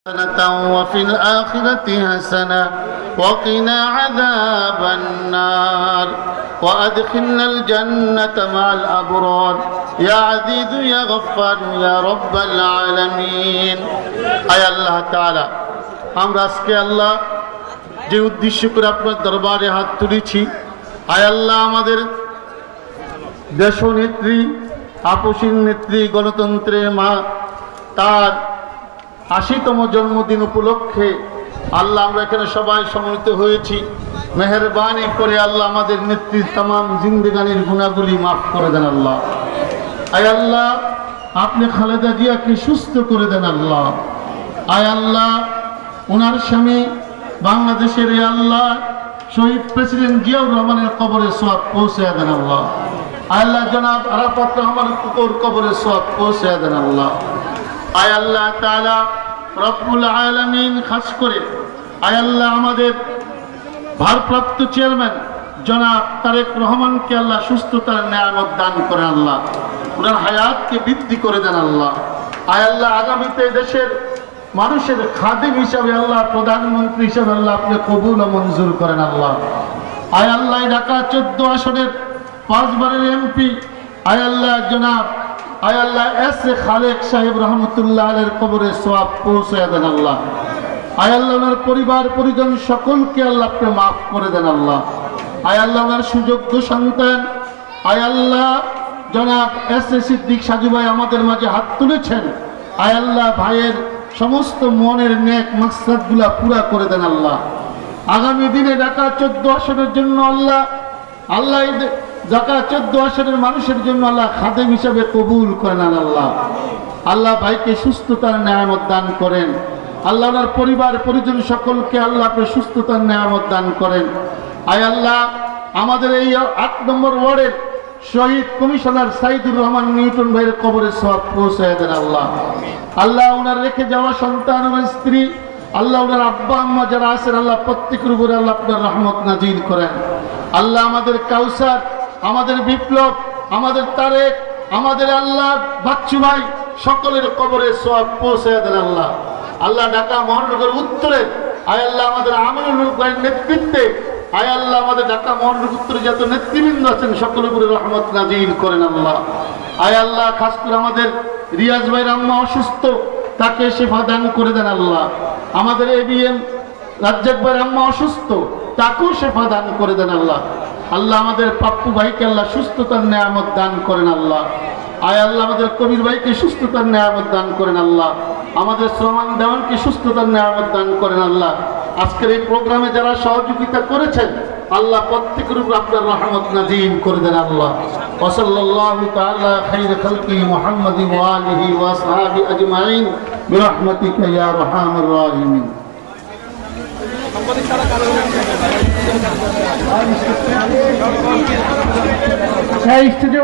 وفي الآخرة حسنة وقنا عذاب النار وأدخلنا الجنة مع الأبرار يا عزيز يا غفار يا رب العالمين أي الله تعالى আমরা আজকে আল্লাহ যে উদ্দেশ্য করে আপনার দরবারে হাত তুলেছি আয় আল্লাহ আমাদের দেশনেত্রী আপসীন নেত্রী গণতন্ত্রের মা তার ৮০তম জন্মদিন উপলক্ষে আল্লাহ আমরা এখানে সবাই সম্মিলিত হয়েছি মেহেরবানি করে আল্লাহ আমাদের নেত্রীর तमाम জিন্দেগানির গুনাহগুলি maaf করে দেন আল্লাহ আয় আল্লাহ আপনি খালেদা জিয়াকে সুস্থ করে দেন আল্লাহ আয় আল্লাহ ওনার স্বামী বাংলাদেশের আল্লাহ শহীদ প্রেসিডেন্ট জিয়াউর রহমানের কবরে সওয়াব পৌঁছে দেন আল্লাহ আল্লাহ জনাব আরাফাত রহমানের কবরে সওয়াব পৌঁছে দেন আল্লাহ আয় আল্লাহ তাআলা রব্বুল আলামিন খাস করে আয় আল্লাহ আমাদের ভারপ্রাপ্ত চেয়ারম্যান জনাব তারেক রহমানকে আল্লাহ সুস্থতার নিয়ামত দান করেন আল্লাহ ওনার হায়াতকে বৃদ্ধি করে দেন আল্লাহ আয় আল্লাহ আগামীতে দেশের মানুষের খাদেম হিসাবে আল্লাহ প্রধানমন্ত্রী হিসাবে আল্লাহ আপনি কবুল ও মঞ্জুর করেন আল্লাহ আয় আল্লাহ ঢাকা 14 আসনের 5 বারের এমপি আয় আল্লাহ জনাব আয় আল্লাহ এস এ খালেক সাহেব রহমতুল্লাহ আলাইহির কবরে সওয়াব পৌঁছে দেন আল্লাহ আয় আল্লাহ ওনার পরিবার পরিজন সকলকে আল্লাহ আপনি maaf করে দেন আল্লাহ আয় আল্লাহ ওনার সুযোগ্য সন্তান আয় আল্লাহ জনাব এস এ সিদ্দিক সাজু ভাই আমাদের মাঝে হাত তুলেছেন আয় আল্লাহ ভাইয়ের সমস্ত মনের নেক মাকসাদগুলো পুরা করে দেন আল্লাহ আগামী দিনে ঢাকা 14 আসনের জন্য আল্লাহ ঢাকা 14 আসনের মানুষের জন্য আল্লাহ খাদেম হিসেবে কবুল করেন আল্লাহ আল্লাহ ভাইকে সুস্থতার নিয়ামত দান করেন আল্লাহ ওনার পরিবার পরিজন সকলকে আল্লাহ আপনি সুস্থতার নিয়ামত দান করেন আয় আল্লাহ আমাদের এই 8 নম্বর ওয়ার্ডের শহীদ কমিশনার সাইদুর রহমান নিউটন ভাইয়ের কবরে সওয়াব পৌঁছে দেন আল্লাহ আল্লাহ ওনার রেখে যাওয়া সন্তান ও স্ত্রী আল্লাহ ওনার আব্বা আম্মা যারা আছেন আল্লাহ প্রত্যেকের উপরে আল্লাহ আপনার রহমত নাজিল করেন আল্লাহ আমাদের কাউসার আমাদের বিপ্লব আমাদের তারেক আমাদের আল্লাহ বাচ্চু ভাই সকলের কবরে সওয়াব পৌঁছে দেন আল্লাহ আল্লাহ ঢাকা মহানগর উত্তরে আয় আল্লাহ আমাদের আমিনুল ভাইয়ের নেতৃত্বে আয় আল্লাহ আমাদের ঢাকা মহানগর উত্তরে যত নেতৃবৃন্দ আছেন সকলের উপরে রহমত নাজিল করেন আল্লাহ আয় আল্লাহ খাস করে আমাদের রিয়াজ ভাইয়ের আম্মা অসুস্থ তাকে শিফা দান করে দেন আল্লাহ আমাদের এবিএম রাজ্জাক ভাইয়ের আম্মা অসুস্থ তাকেও শিফা দান করে দেন আল্লাহ আল্লাহ আমাদের পাপ্পু ভাইকে আল্লাহ সুস্থতার নিয়ামত দান করেন আল্লাহ আয় আল্লাহ আমাদের কবির ভাইকে সুস্থতার নিয়ামত দান করেন আল্লাহ আমাদের শ্রমান দেওয়ানকে সুস্থতার নিয়ামত দান করেন আল্লাহ আজকের এই প্রোগ্রামে যারা সহযোগিতা করেছেন আল্লাহ প্রত্যেকের উপর আপনার রহমত নাজিল করে দেন আল্লাহ ওয়া সাল্লাল্লাহু তাআলা খায়রা খালকি মুহাম্মাদি ওয়া আলিহি ওয়া আসহাবি আজমাইন বিরহমাতিকা ইয়া আরহামার রাহিমিন স্টেজে